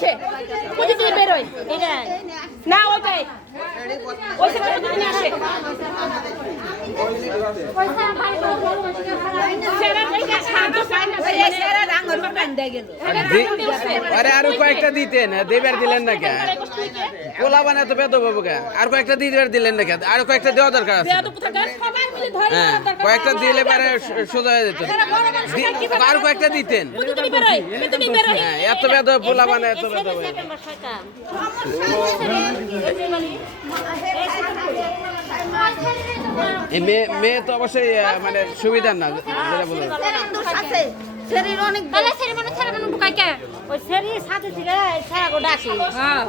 আসে প্রতিদিন বেরোয় এটা না ওইটাই। ওই ছেলে আসে। আরে আরও কয়েকটা দিতেন দেবার দিলেন না কে পোলা বানায় তো বেদ বাবু কে আর কয়েকটা দিবার দিলেন না কে আর কয়েকটা দেওয়া দরকার আছে। হ্যাঁ কয়েকটা দিলে পারে সোজা হয়ে যেত। দি- আর কয়েকটা দিতেন। বেরোয় হ্যাঁ এত বেদ পোলা বানায় এত বেদ এই মেয়ে মেয়ে তো অবশ্যই মানে সুবিধার না যেটা বলব তাহলে ঢুকাই কে? ওই সাথে থেকে সারা গো ডাকি।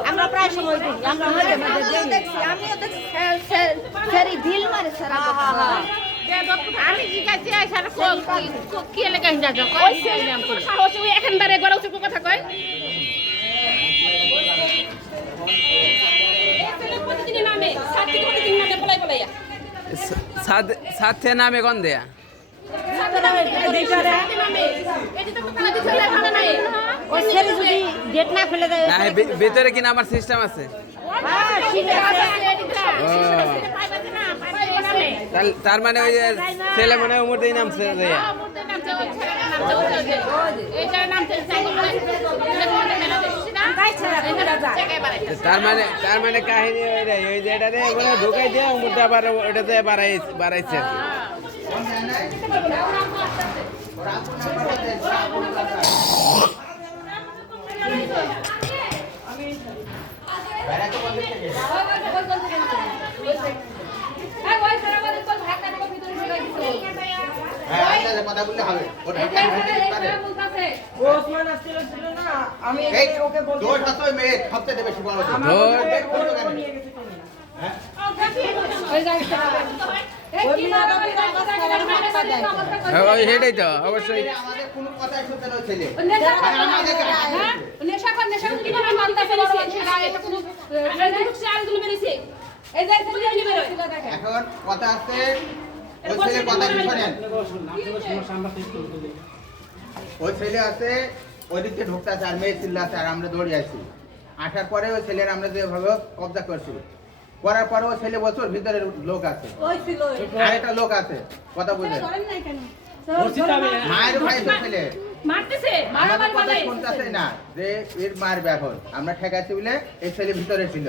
আমরা প্রায় সময় দেখি আমরা মাঝে মাঝে দেখি আমি জিজ্ঞাসি আইসার? কি এলাকা হিন্দা যাও কই সাহস ওই এখানবারে গড়া উচিত কথা কয়। প্রতিদিন নামে সাত থেকে প্রতিদিন নামে পলাই পলাইয়া সাথে নামে কোন দেয়া? ভিতরে কিনা আমার সিস্টেম আছে। হ্যাঁ, তার- তার মানে ওই যে ছেলে মানে উমর দিয়ে। নামছে দেয়া তার মানে তার মানে কাহিনী ওইটাই ওই যে এটা রে ওগুলো ঢুকাই দিয়ে উমরটা আবার ওটাতে বাড়াই বাড়াইছে। হ্যাঁ কথা বললে হবে। ওসমান আসছিল আমি ওকে বলতে দোষ আছে মেয়ে সবচেয়ে বেশি বড় তুমি। হ্যাঁ, ওই সেটাই তো অবশ্যই। ছেলে আমাদের কোনো কথাই শুনতে না ওই ছেলে। আর আমাদেরকে হাসিয়েছে। নেশা কর নেশা কর কীভাবে মানতেছে বড় মানুষের গায়ে এটা কোনো রেজাল্ট হচ্ছে আরগুলো বেরিয়েছে এই যে প্রতিদিন বেরোয়। এখন কথা আছে ওই ছেলের কথা শোনেন ওই ছেলে আছে ওই দিক থেকে ঢুকতে আছে আর মেয়ে চিল্লাছে আর আমরা দৌড়ে আসছি আসার পরে ওই ছেলের আমরা যেভাবে কবজা করছি। করার পরে ওই ছেলে বছর ভিতরে লোক আছে। আর একটা লোক আছে কথা বুঝলেন মায়ের ভাই তো ছেলে। মানে না যে এর মারবে এখন আমরা ঠেকাচ্ছি বলে এই ছেলে ভিতরে ছিল।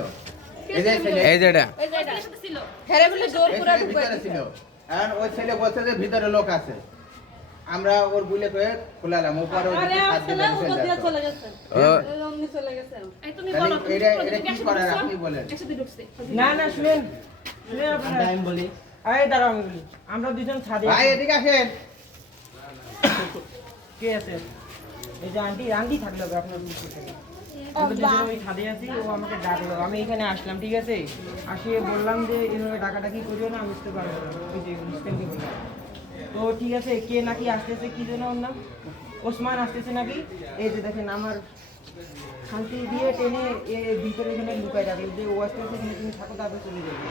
এই যে ছেলে এই যেটা এই যে ছিল ভিতরে ছিল। এখন ওই ছেলে বলছে যে ভিতরে লোক আছে। আমরা ওর গুলে করে খোলালাম হাত দিয়ে চলে যাচ্ছে। ও। এই তুমি বলো এটা- এটা কি করার আপনি বলেন। না না শুনেন। আপনারা। আমি বলি। এই দাঁড়াও আমি বলি। আমরা দুজন ছাদে ভাই এদিকে আসেন। কে আছে? এই যে আন্টি আন্টি থাকল গো আপনার বুঝতে থেকে। ওই ছাদে আছি ও আমাকে ডাকলো। আমি এখানে আসলাম ঠিক আছে? আসিয়ে বললাম যে এভাবে ডাকাডাকি করিও না আমি বুঝতে পারব না। তো ঠিক আছে কে নাকি আসতেছে কি যেন ওর নাম? ওসমান আসতেছে নাকি? এই যে দেখেন আমার শান্তি দিয়ে টেনে এ ভিতরে এখানে লুকায় যাবে যে ও আসতে আসতে এখানে তুমি থাকো তারপরে চলে যাবে।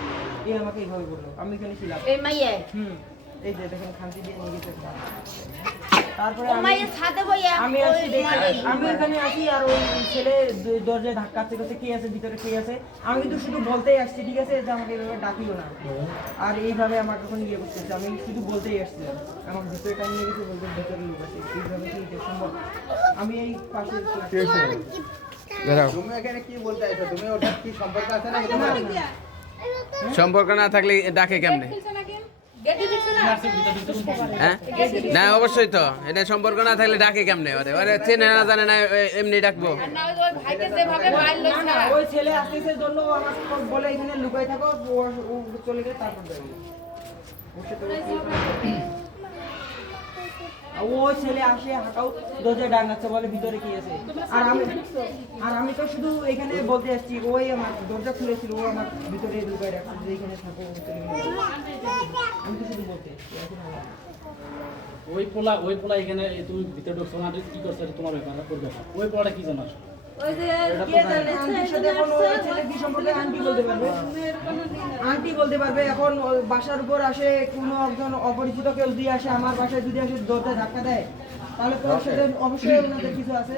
এ আমাকে এইভাবে বলল আমি এখানে ছিলাম। এই মাইয়ে? হুম এই যে দেখেন শান্তি দিয়ে নিয়ে গেছে। তারপরে আমি আমি আসি আসি আর ওই ছেলে দরজায় ধাক্কা থেকে কে আছে? ভিতরে কে আছে? আমি কিন্তু শুধু বলতেই আসছি ঠিক আছে? যে আমাকে এভাবে ডাকিও না। আর এইভাবে আমাকে এখন ইয়ে করতেছে। আমি শুধু বলতেই আসছিলাম আমার ভিতরে টাইম নিয়ে গেছে বলতে ভিতরে লোক আছে। এইভাবে কি সম্ভব? আমি এই পাশে তুমি এখানে কি বলতে তুমি ওটা কি সম্পর্ক আছে না সম্পর্ক না থাকলে ডাকে কেমনে? হ্যাঁ? না অবশ্যই তো। এটা সম্পর্ক না থাকলে ডাকে কেমনে? ওরে ওরে চেনে না জানে না এমনি ডাকবো। না না। ওই ছেলে আসতেছে জন্য বলে এখানে লুকাই থাকো চলে গেলে তারপর ও ছেলে আসে, হাঁটাও দরজা ডাঙাচ্ছে বলে, ভিতরে কি আছে? আর আমি আর আমি তো শুধু এখানে বলতে আসছি ওই আমার দরজা খুলেছিল, ও আমার ভিতরে ঢুকায় রাখছে যে এখানে থাকো আমি তো শুধু বলতে ওই পোলা ওই পোলা এখানে তুমি ভিতরে ঢুকছো না কি করছে? তোমার ব্যাপার ওই পোলাটা কি জানো আসলে? আন্টির সাথে ওই ছেলে আন্টি বলতে পারবে? আন্টি বলতে পারবে এখন বাসার উপর আসে কোনো একজন অপরিচিত কেউ দিয়ে আসে আমার বাসায় যদি আসে দরজা ধাক্কা দেয় তাহলে তো সেটা অবশ্যই ওনাদের কিছু আছে।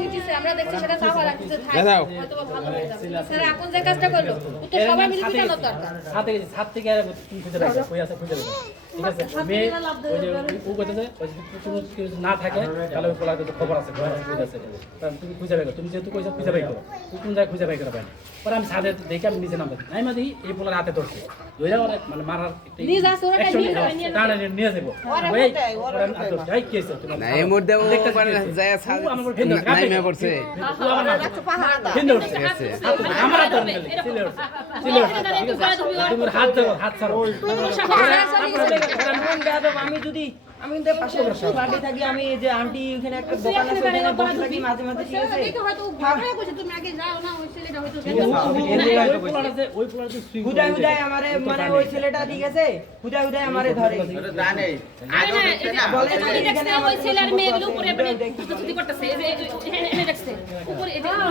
নিতেছে আমরা দেখছি সেটা চাপা রাখতেছে থাক দাদাও। হয়তো ভালো হয়ে যাবে। সেরা এখন যে কাজটা করল ও সবাই মিলে পিটানো দরকার। ছাদে গেছি ছাদ থেকে আর খুঁজে রাখবে কই আছে খুঁজে রাখবে ঠিক আছে মেয়ে ওই যে ও কইতেছে ওই যদি কোনো কিছু না থাকে তাহলে ওই পোলার কাছে খবর আছে ঘরে আছে, কই আছে কারণ তুমি খুঁজে বের তুমি যেহেতু কইছো খুঁজে বের করো কোন জায়গায় খুঁজে বের করে পাই পরে আমি ছাদে দেখে আমি নিচে নামতে আমি দেখি এই পোলার হাতে ধরছে ধরে ওরা মানে মারার একটা নিয়ে যাবে, ওই কি? না এই মুহূর্তে ও মানে? যায় আমার হাত ধরে চিলে চিলে ঠিক হাত ছাড়ো। আমি যদি আমি কিন্তু পাশে বাড়ি থাকি আমি যে আন্টি ওখানে একটা দোকান আছে ওখানে বসে থাকি মাঝে মাঝে ঠিক আছে? হয়তো ও ভাড়া কইছে তুমি আগে যাও না ওই ছেলেটা হয়তো ওই পোলার আছে, ওই পোলার আছে, সুই হুদাই হুদাই আমারে মানে ওই ছেলেটা ঠিক আছে? হুদাই হুদাই আমারে ধরে। জানে। আগে না বলে ওই ছেলের মেয়েগুলো উপরে মানে করতেছে।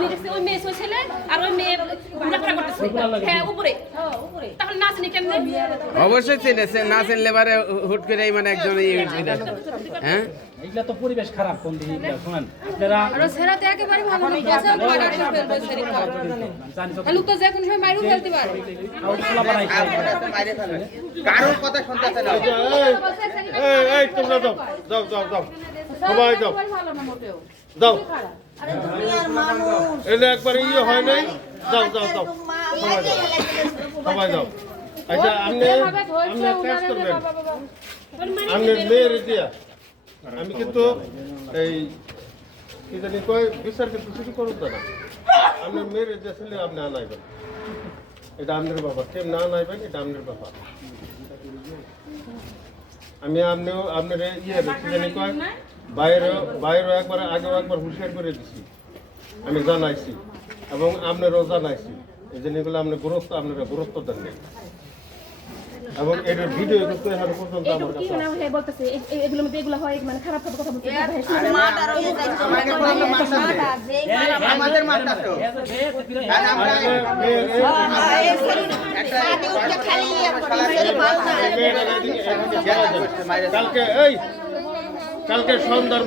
এই যে এই- এই- এনে দেখছে উপরে এই যে উনি দেখছে ওই মেয়ে ওই ছেলে আর ওই মেয়ে ঘোরাফেরা করতেছে। হ্যাঁ উপরে। তখন নাচনি কেমনে? অবশ্যই চিনেছে না চিনলে পারে হুট করে মানে একজন ইয়ে হ্যাঁ এগুলা তো পরিবেশ খারাপ কোন দিকে এগুলা শোনেন। আপনারা আর সেরাতে একেবারে ভালো না পয়সা মারা ফেলবে সেরি জানি তো লোক তো যে কোনো সময় মাইরও ফেলতে পারে। তো কারোর কথা শুনতেছে না। এই এই তোমরা যাও যাও যাও যাও। সবাই যাও। ভালো না মোটেও। আরে এলে একবার ইয়ে হয় নাই? যাও যাও যাও মা সবাই যাও আচ্ছা আপনি আপনি কাজ করবেন। বাবা বাবা আপনি মেয়ের দিয়া। আমি কিন্তু এই কি জানি কয়? বিচার কিন্তু কিছু করুন না আপনি মেয়ের দিয়া ছেলে আপনি আনাইবেন। এটা আপনার ব্যাপার কেম না আনাইবেন? এটা আপনার ব্যাপার আমি আপনিও আপনার ইয়ে জানি কয়, বাইরে বাইরে একবার, আগেও একবার হুঁশিয়ার করে দিছি আমি জানাইছি এবং আপনারও জানাইছি এই জিনিসগুলো আপনার গুরুত্ব, আপনারা গুরুত্ব দেন। এবং এটার ভিডিও পর্যন্ত আমার কাছে। বলতেছে? এগুলো মধ্যে এগুলো হয় মানে খারাপ কথা বলতে মাটা রয়ে আমাকে বলল। আমাদের ইয়া করে কালকে এই কালকে সন্ধ্যার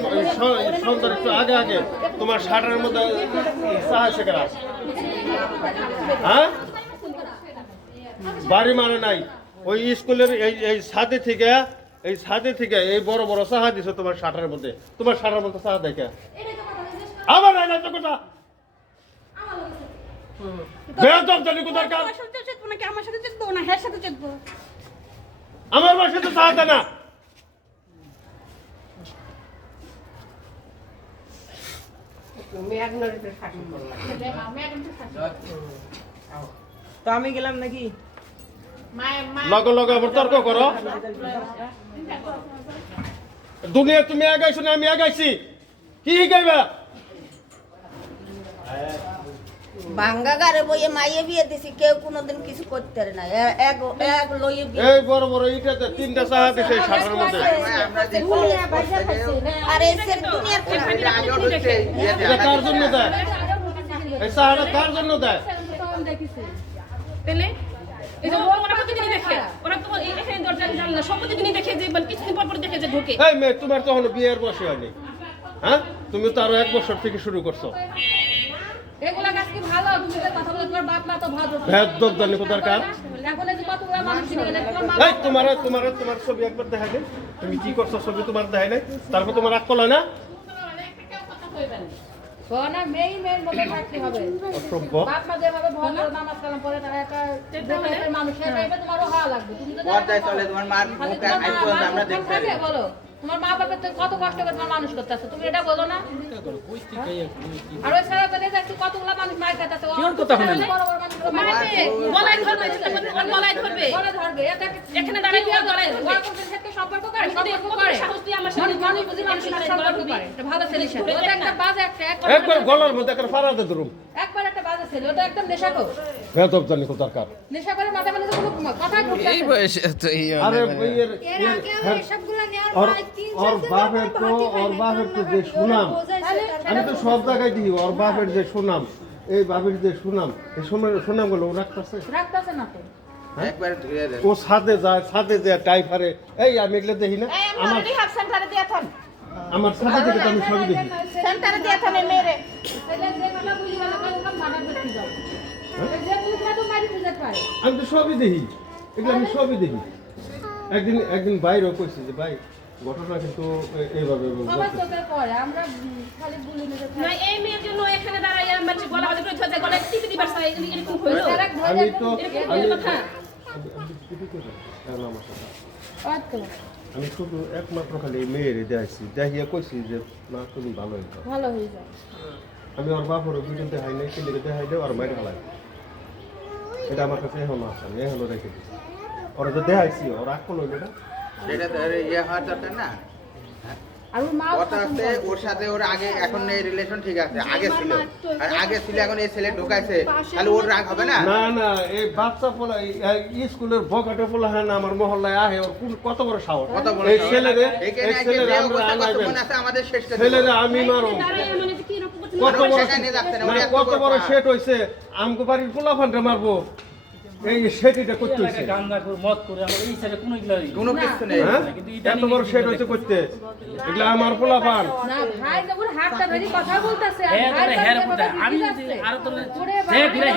সন্ধ্যার একটু আগে আগে তোমার শার্টের মধ্যে সাহা শেখার আছে হ্যাঁ? বাড়ি মানে নাই। ওই স্কুলের এই এই ছাদে থেকে এই ছাদে থেকে এই বড় বড় সাহা দিছে তোমার শার্টের মধ্যে। তোমার শার্টের মধ্যে সাহা দেখে আমার নাই না তো কথা। বেয়াদব জানি কোথার কাজ আমার সাথে চেতবো না হ্যাঁ সাথে আমার বাসায় তো সাহা না। তো আমি গেলাম নাকি? লগে লগে আবার তর্ক করো দুনিয়া তুমি আগাইছো না আমি আগাইছি কি গাইবা ভাঙ্গা গারে বইয়ে মাইয়ে বিয়ে দিছি কেউ কোনোদিন কিছু করতে না এ- এক এক লইয়ে বিয়ে এই বড় বড় ইটাতে তিনটা সাহা দিছে শাটার মধ্যে আর এই সে দুনিয়ার এটা আগেও হচ্ছে ইয়ে এটা কার জন্য দেয় এই সাহাটা কার জন্য দেয় পেলে এই যে ওরা প্রতিদিনই দেখে ওরা তো এখানে দরজা জানে সব প্রতিদিনই দেখে যে মানে কিছুদিন পর পর দেখে যে ঢোকে। এই মেয়ে তোমার তো এখনও বিয়ের বসে হয়নি। হ্যাঁ? তুমি তো আরও এক বছর থেকে শুরু করছ। এগুলা গাছ কি ভালো? তুমি যে কথা বলে তোমার বাপ মা তো ভালো। ভেদ জানি কোথার কার এখন এই যে কতগুলা মানুষ কিনে এনে তোমার মা এই তোমার তোমার তোমার ছবি একবার দেখাই নাই তুমি কি করছ ছবি তোমার দেখাই নাই? তারপর তোমার রাগ করল না। সোনা মেই মেয়ের মধ্যে থাকতে হবে। অসভ্য। বাপ মা যেভাবে ভদ্র নামাজ কালাম পড়ে তারা একটা দেখে মানুষ সেই তোমারও হওয়া লাগবে। তুমি তো পর্দায় চলে তোমার মার খালি মুখে মা- পর্যন্ত আমরা দেখতে বলো। তোমার মা বাপের তো কত কষ্ট করে তোমার মানুষ করতেছে। তুমি এটা বলো না। আর ওই সারা দেখছি কতগুলা মানুষ মার খাইতেছে কথা বড় বড় গলায় ধরবে গলায় ধরবে ধরবে এখানে দাঁড়ায় ও দাঁড়ায় ধরবে। আমি যদি কত সাহস দিয়ে আমার সামনে গলা বুঝি মানুষ গলা ধরবে। ভালো ছেলে সাথে ওটা একটা বাজে একটা একবার একবার গলার মধ্যে একটা ফাড়াতে ধরুন একবার একটা বাজে ছেলে ওটা একদম নেশা কর বেতব জানি কোথার কার নেশা করে মাথা মানে কোনো কথা এই বয়সে তো এই আরে এর এর- ওর ওর বাপের তো ওর বাপের তো যে সুনাম আমি তো সব জায়গায় দিই ওর বাপের যে সুনাম এই বাপের যে সুনাম এই সময় সুনাম সুনামগুলো ও রাখতেছে? রাখতেছে না তো। দেন। ও ছাদে যায় ছাদে যায় টাইফারে এই আমি এগুলো দেখি না। আমার রিহাব সেন্টারে দিয়ে থান আমার ছাদে থেকে তো আমি সবই দেখি। সেন্টারে দিয়ে থান মেরে আমি তো সবই দেখি। এগুলো আমি সবই দেখি। একদিন একদিন বাইরেও কইছি যে ভাই ঘটনা কিন্তু এইভাবে। আমরা খালি বুলি মেরে না এই মেয়ের জন্য এখানে দাঁড়ায় আমার গলা বাজে ধরে গলায় টিপে দিবার চাই এরকম হইল আমি তো কথা? শুধু একমাত্র খালি এই মেয়ের দেখাইছি। দেখিয়ে কইছি যে না তুমি ভালো হয়ে যাও। ভালো হয়ে যায় আমি ওর বাপর ভিডিও দেখাই নাই কিন্তু দেখাই দেও আর মাইর ফেলাই এটা আমার কাছে এখনও আছে আমি এখনও রেখে দিচ্ছি ওরা তো দেখাইছি ওরা আক্কল হইল না। সেটা তো ইয়ে হওয়ার দরকার না। আর ওর মা কথা হচ্ছে ওর সাথে ওর আগে এখন এই রিলেশন ঠিক আছে আগে ছিল। আর আগে ছিল এখন এই ছেলে ঢুকাইছে। তাহলে ওর রাগ হবে না? না না এই বাচ্চা পোলা এই- এই স্কুলের বকাটে পোলা হয় না আমার মহল্লায় আহে ওর কোন- কত বড় সাহস? কত বড় এই সাহস? ছেলেরে এই ছেলেরে আমরা আনাইবেন। আমাদের শেষটা ছেলেরে আমি মারো কত বড় কত বড় সেট হইছে আমগো বাড়ির পোলা ফান্ডে মারবো। এই সেটিটা করতে হইছে। গান্দা করে মদ করে আমরা এই সাইডে কোনো এগুলো কোনো কিছু নেই। হ্যাঁ? এত বড় সেট হইছে করতে। এগুলা আমার পোলা পান না ভাই যখন হাতটা ধরে কথা বলতেছে আর হ্যাঁ ভাই হ্যাঁ আমি। তো যে ঘুরে।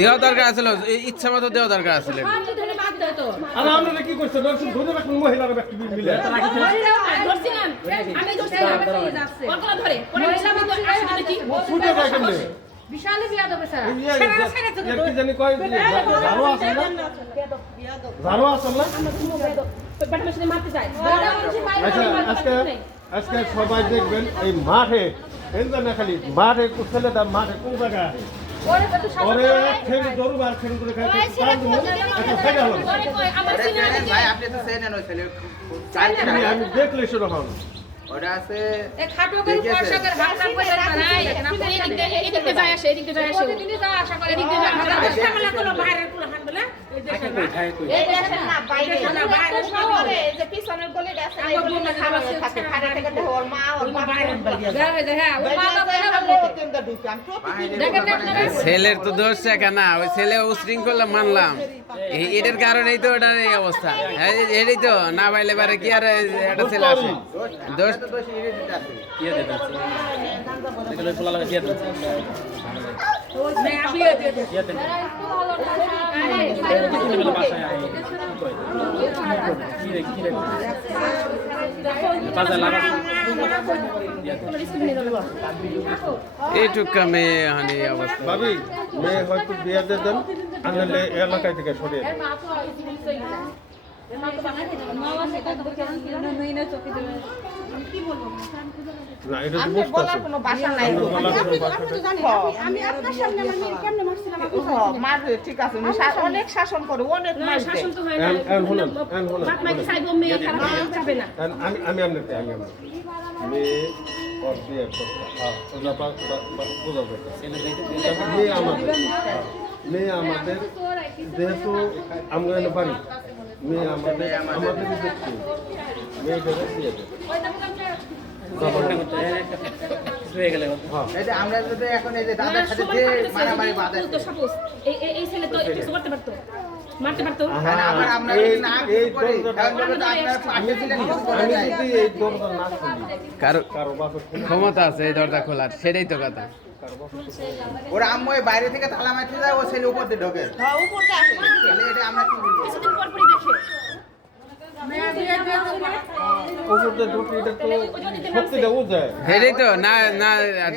দেওয়া দরকার আছিল ইচ্ছা মতো দেওয়া দরকার আছিল তো। আর আপনারা কি করছেন? দর্শন ধরে রাখুন মহিলার ব্যক্তি মিলে। ধরছিলাম আমি ধরছিলাম যাচ্ছে। ওর গলা ধরে। পরে মহিলা আমি মানুষ আসলে দেখি ছুটে যায় কেমনে বিশালে বিয়া দেবে স্যার। এই যে- এর কি জানি কয় যে আছে না? ঝাড়ু আছে না? বেটা। মেশিনে মারতে যায় আচ্ছা আজকে আজকে সবাই দেখবেন এই মাঠে না খালি মাঠে ছেলেটা মাঠে কোন আছে? ওরে বার করে কাজ দিমু হলো। ভাই আপনি তো ওই ছেলে। আমি দেখলে শুরু হন ওটা আছে এ খাটো করে পয়সা করে হাত কাট পয়সা নাই এখানে আপনি এদিক দিয়ে এদিক দিয়ে যায় আসে এদিক দিয়ে যায় আসে। প্রতিদিনই যাওয়া আশা করে। এদিক দিয়ে যায় আসে থাকে কই থাকে কই না বাইরে। না বাইরে। শহরে যে পিছনের গলিটা আছে এই গলিতে খাড়া থাকে খাড়া থেকে দেখো ওর মা ওর বাবা হ্যাঁ ও মা বাইরে বলতে। তিনটা ঢুকে আমি প্রতিদিন বাহিরে দেখেন না ওখানে আপনারা? ছেলের তো দোষ শেখা না ওই ছেলে উশৃঙ্খল মানলাম। এটার কারণেই তো ওটার এই অবস্থা। এটাই তো না পাইলে পারে কি আর একটা ছেলে আছে? দোষ এইটুক কামে হানি অবস্থা। ভাবি মেয়ে হয়তো বিয়ে দেন আনলে এলাকায় থেকে সরিয়ে অনেক শাসন করে অনেক শাসন তো হয় না। আমি আমি আপনাকে আমি মেয়ে ওর করতে হ্যাঁ মেয়ে আমাদের মেয়ে আমাদের যেহেতু আমরা বাড়ি। মেয়ে আমাদের আমাদের দেখছি মেয়ে দেখে দিয়ে দেয় করতে করতে হয়ে। গেলে এই যে আমরা যদি এখন এই যে দাদার সাথে মারামারি এই ছেলে তো কিছু করতে পারতো। মারতে পারতো। আবার আমরা না করি করে ক্ষমতা আছে এই দরজা খোলার সেটাই তো কথা। ওর আম্মু বাইরে থেকে তালা মারতে যায় ও ছেলে উপর দিয়ে ঢোকে। হ্যাঁ উপরটা আসে। তাহলে এটা আমরা কি বলব? কিছুদিন পর পরই দেখে। ওপরতে ঢুকে এটা তো সত্যিটা ও যায়। সেটাই তো না না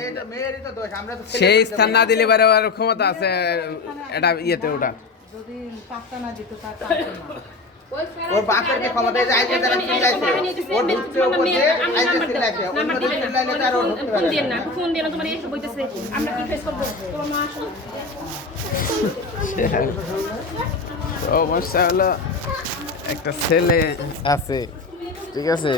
এই তো মেয়েরই তো দোষ আমরা তো ছেলে সেই স্থান না দিলে পারে ওর ক্ষমতা আছে এটা ইয়েতে ওটা। ওর বাপের কি ক্ষমতা আছে আইজে যারা চিল্লাইছে ওর ঢুকছে উপর দিয়ে আইজে চিল্লাইছে ওর মধ্যে চিল্লাইলে তার ওর ঢুকতে ফোন পারে না। ফোন দিয়ে না তোমার এসে বইতেছে আমরা কি ফেস করব তোমার মা আসো সমস্যা মাশাআল্লাহ। একটা ছেলে আছে ঠিক আছে?